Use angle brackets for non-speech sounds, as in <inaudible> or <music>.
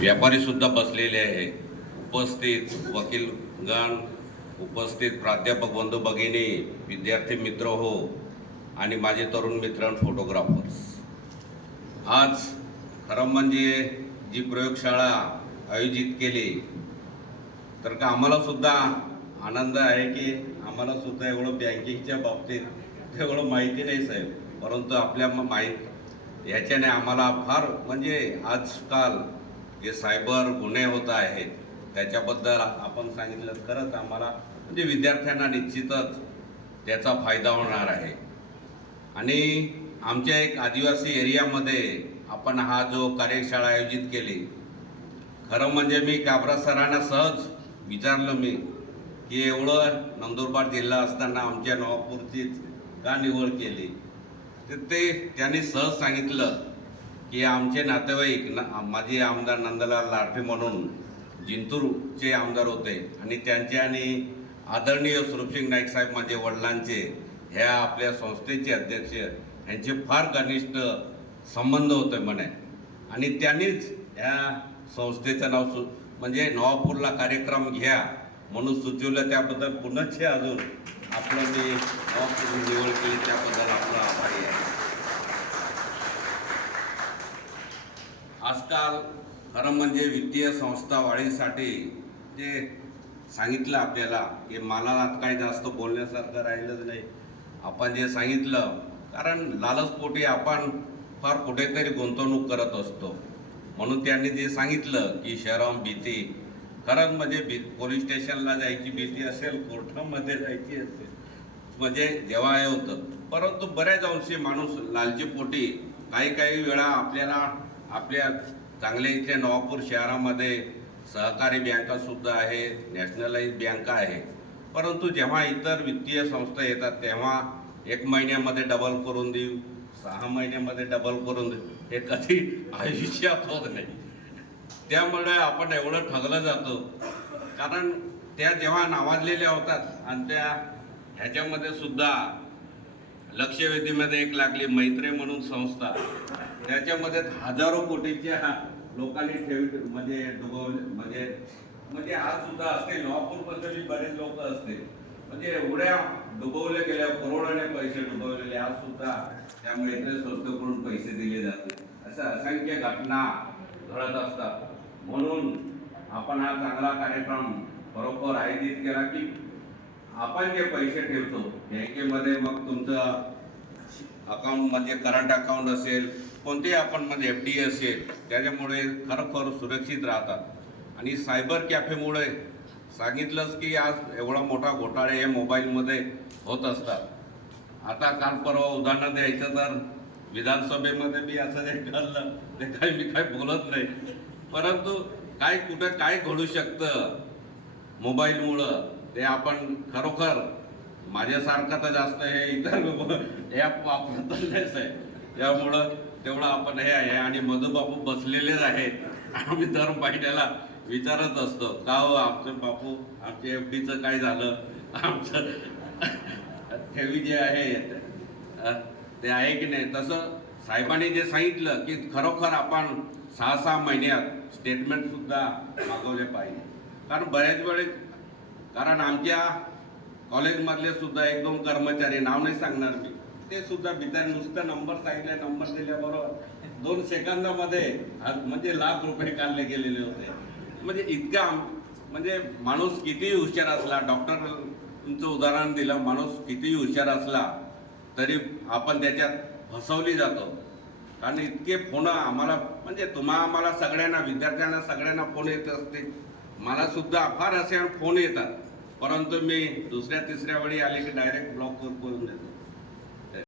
व्यापारीसुद्धा बसलेले आहे. उपस्थित वकीलगण उपस्थित प्राध्यापक बंधू भगिनी विद्यार्थी मित्र हो आणि माझे तरुण मित्र फोटोग्राफर्स आज खरं म्हणजे जी प्रयोगशाळा आयोजित केली तर का आम्हाला सुद्धा आनंद आहे की आम्हाला सुद्धा एवढं बँकिंगच्या बाबतीत एवढं माहिती नाही साहेब. परंतु आपल्या माहीत ह्याच्याने आम्हाला फार म्हणजे आजकाल जे सायबर गुन्हे होत आहेत त्याच्याबद्दल आपण सांगितलं खरंच आम्हाला म्हणजे विद्यार्थ्यांना निश्चितच त्याचा फायदा होणार आहे. आणि आमच्या एक आदिवासी एरियामध्ये आपण हा जो कार्यशाळा आयोजित केली खरं म्हणजे मी काबरा सरांना सहज विचारलं मी की एवढं नंदुरबार जिल्हा असताना आमच्या नवापूरचीच का निवड केली? तर ते त्यांनी सहज सांगितलं की आमचे नातेवाईक न माझे आमदार नंदलाल लाठे म्हणून जिंतूरचे आमदार होते आणि त्यांचे आणि आदरणीय स्वरूपसिंग नाईक साहेब माझे वडिलांचे ह्या आपल्या संस्थेचे अध्यक्ष यांचे फार घनिष्ठ संबंध होते म्हणे. आणि त्यांनीच ह्या संस्थेचं नाव सु म्हणजे नवापूरला कार्यक्रम घ्या म्हणून सुचवलं. त्याबद्दल पुनश्च अजून आपलं मी नवापूर निवड केली त्याबद्दल आपलं आभारी आहे. आजकाल खरं म्हणजे वित्तीय संस्था वाढीसाठी जे सांगितलं आपल्याला की मला काही जास्त बोलण्यासारखं राहिलंच नाही. आपण जे सांगितलं कारण लालचपोटी आपण फार कुठेतरी गुंतवणूक करत असतो. म्हणून त्यांनी जे सांगितलं की शहराम भीती खरंच म्हणजे भी पोलीस स्टेशनला जायची भीती असेल कोर्टामध्ये जायची असेल म्हणजे जेव्हा हे होतं. परंतु बऱ्याच अंशी माणूस लालचीपोटी काही काही वेळा आपल्याला आपल्या चांगल्या इथल्या नवापूर शहरामध्ये सहकारी बँकासुद्धा आहेत आहे नॅशनलाइज बँका आहे परंतु जेव्हा इतर वित्तीय संस्था येतात तेव्हा एक महिन्यामध्ये डबल करून देऊ सहा महिन्यामध्ये डबल करून देऊ हे कधी <laughs> आयुष्यात होत नाही. त्यामुळे आपण एवढं ठगलं जातो. कारण त्या जेव्हा नावाजलेल्या होतात आणि त्या ह्याच्यामध्ये सुद्धा लक्षवेधीमध्ये एक लागली मैत्री म्हणून संस्था. त्याच्यामध्ये हजारो कोटीच्या लोकांनी ठेवी म्हणजे डुबवले. म्हणजे म्हणजे आज सुद्धा असते. नवापूरबद्दल बरेच लोक असते. म्हणजे एवढ्या डुबवल्या गेल्या करोडाने पैसे डुबवलेले आज सुद्धा त्या मैत्री संस्थेकडून पैसे दिले जाते अशा असंख्य घटना घडत असतात. म्हणून आपण हा चांगला कार्यक्रम बरोबर आयोजित केला की आपण जे पैसे ठेवतो बँकेमध्ये मग तुमचं अकाउंट म्हणजे करंट अकाउंट असेल कोणतेही आपण म्हणजे एफ डी असेल त्याच्यामुळे खरोखर सुरक्षित राहतात. आणि सायबर कॅफेमुळे सांगितलंच की आज एवढा मोठा घोटाळे हे मोबाईलमध्ये होत असतात. आता काल परवा उदाहरणं द्यायचं तर विधानसभेमध्ये मी असं जे घडलं ते काही मी काही बोलत नाही. परंतु काय कुठं काय घडू शकतं मोबाईलमुळं? ते आपण खरोखर माझ्यासारखं तर जास्त हे इतर ॲप वापरतच आहे. त्यामुळं तेवढं आपण हे आहे आणि मधुबापू बसलेलेच आहेत. आम्ही दर महिन्याला विचारत असतो का हो आमचं बापू आमच्या एफ डीचं काय झालं? आमचं ठेवी जे आहे ते आहे की नाही? तसं साहेबांनी जे सांगितलं की खरोखर आपण सहा सहा महिन्यात स्टेटमेंट सुद्धा मागवले पाहिजे. कारण बऱ्याच वेळेस कारण आमच्या कॉलेजमधले सुद्धा एक दोन कर्मचारी नाव नाही सांगणार मी. ते सुद्धा बिचारे नुसतं नंबर सांगितले नंबर दिल्याबरोबर दोन सेकंदामध्ये आज म्हणजे लाख रुपये काढले गेलेले होते. म्हणजे इतका म्हणजे माणूस कितीही हुशार असला डॉक्टर तुमचं उदाहरण दिलं माणूस कितीही हुशार असला तरी आपण त्याच्यात फसवली जातो. कारण इतके फोन आम्हाला म्हणजे तुम्हा आम्हाला सगळ्यांना विद्यार्थ्यांना सगळ्यांना फोन येत असते मला सुद्धा फार असे फोन येतात. परंतु मी दुसऱ्या तिसऱ्या वेळी आले की डायरेक्ट ब्लॉक करून देतो.